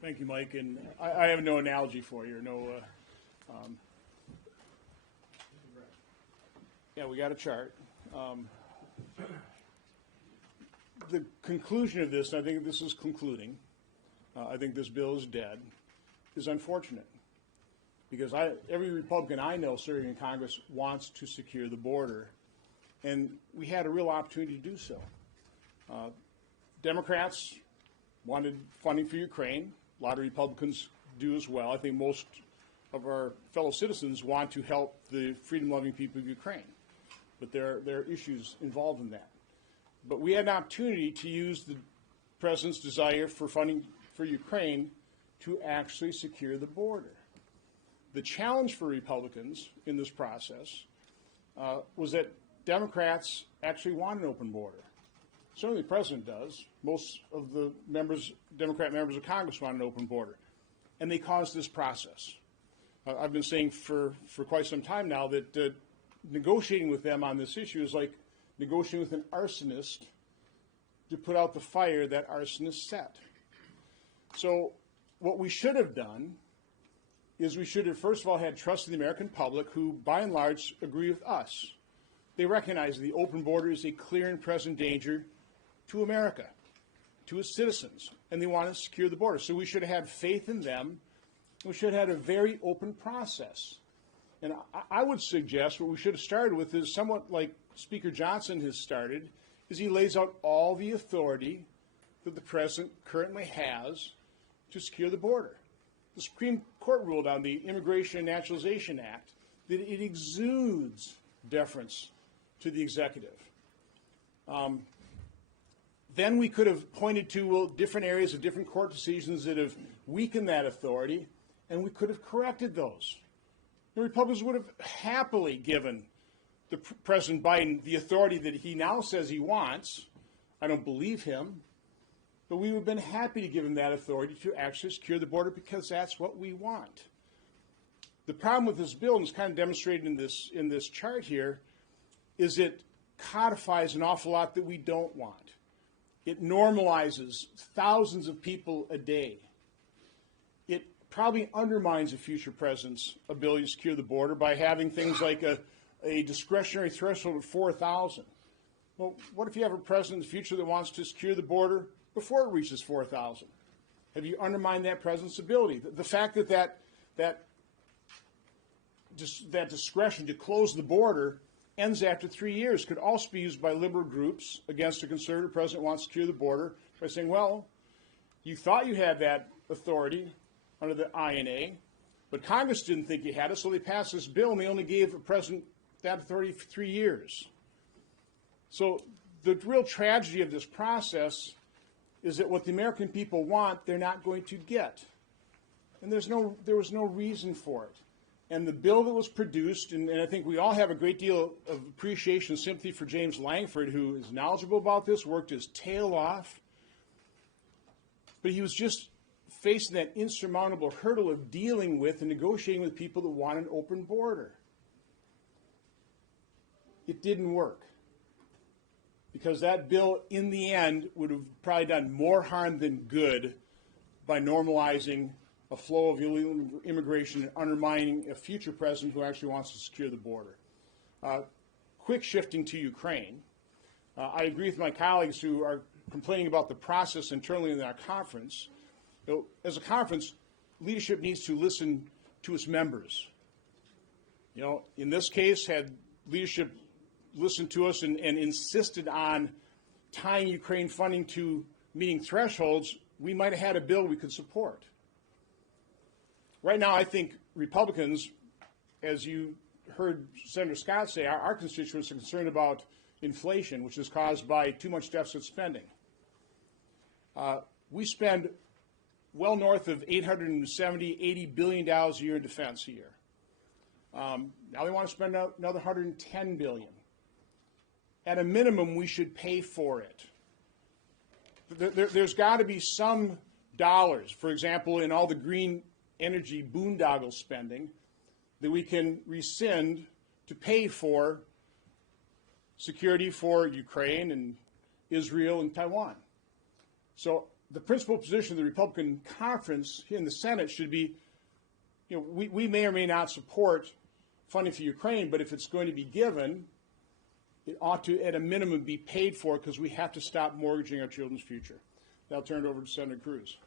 Thank you, Mike. And I have no analogy for you. Yeah, we got a chart. The conclusion of this, and I think this is concluding, I think this bill is dead, is unfortunate. Because every Republican I know serving in Congress wants to secure the border. And we had a real opportunity to do so. Democrats wanted funding for Ukraine. A lot of Republicans do as well. I think most of our fellow citizens want to help the freedom-loving people of Ukraine. But there are issues involved in that. But we had an opportunity to use the President's desire for funding for Ukraine to actually secure the border. The challenge for Republicans in this process was that Democrats actually want an open border. Certainly the President does. Most of the Democrat members of Congress want an open border. And they caused this process. I've been saying for quite some time now that negotiating with them on this issue is like negotiating with an arsonist to put out the fire that arsonist set. So what we should have done is we should have, first of all, had trust in the American public who, by and large, agree with us. They recognize the open border is a clear and present danger to America, to its citizens, and they want to secure the border. So we should have had faith in them. We should have had a very open process. And I would suggest what we should have started with is somewhat like Speaker Johnson has started, is he lays out all the authority that the President currently has to secure the border. The Supreme Court ruled on the Immigration and Naturalization Act that it exudes deference to the executive. Then we could have pointed to different areas of different court decisions that have weakened that authority, and we could have corrected those. The Republicans would have happily given the President Biden the authority that he now says he wants. I don't believe him. But we would have been happy to give him that authority to actually secure the border because that's what we want. The problem with this bill, and it's kind of demonstrated in this chart here, is it codifies an awful lot that we don't want. It normalizes thousands of people a day. It probably undermines a future president's ability to secure the border by having things like a discretionary threshold of 4,000. Well, what if you have a president in the future that wants to secure the border before it reaches 4,000? Have you undermined that president's ability? The fact that discretion to close the border ends after 3 years could also be used by liberal groups against a conservative president who wants to secure the border by saying, well, you thought you had that authority under the INA, but Congress didn't think you had it, so they passed this bill and they only gave the president that authority for 3 years. So the real tragedy of this process is that what the American people want, they're not going to get. And there was no reason for it. And the bill that was produced, and I think we all have a great deal of appreciation and sympathy for James Langford, who is knowledgeable about this, worked his tail off. But he was just facing that insurmountable hurdle of dealing with and negotiating with people that want an open border. It didn't work. Because that bill, in the end, would have probably done more harm than good by normalizing a flow of illegal immigration and undermining a future president who actually wants to secure the border. Quick shifting to Ukraine. I agree with my colleagues who are complaining about the process internally in our conference. As a conference, leadership needs to listen to its members. In this case, had leadership listened to us and insisted on tying Ukraine funding to meeting thresholds, we might have had a bill we could support. Right now, I think Republicans, as you heard Senator Scott say, our constituents are concerned about inflation, which is caused by too much deficit spending. We spend well north of $870, $80 billion a year in defense a year. Now they want to spend another $110 billion. At a minimum, we should pay for it. There's got to be some dollars, for example, in all the green energy boondoggle spending, that we can rescind to pay for security for Ukraine and Israel and Taiwan. So the principal position of the Republican conference in the Senate should be, we may or may not support funding for Ukraine, but if it's going to be given, it ought to, at a minimum, be paid for because we have to stop mortgaging our children's future. Now I'll turn it over to Senator Cruz.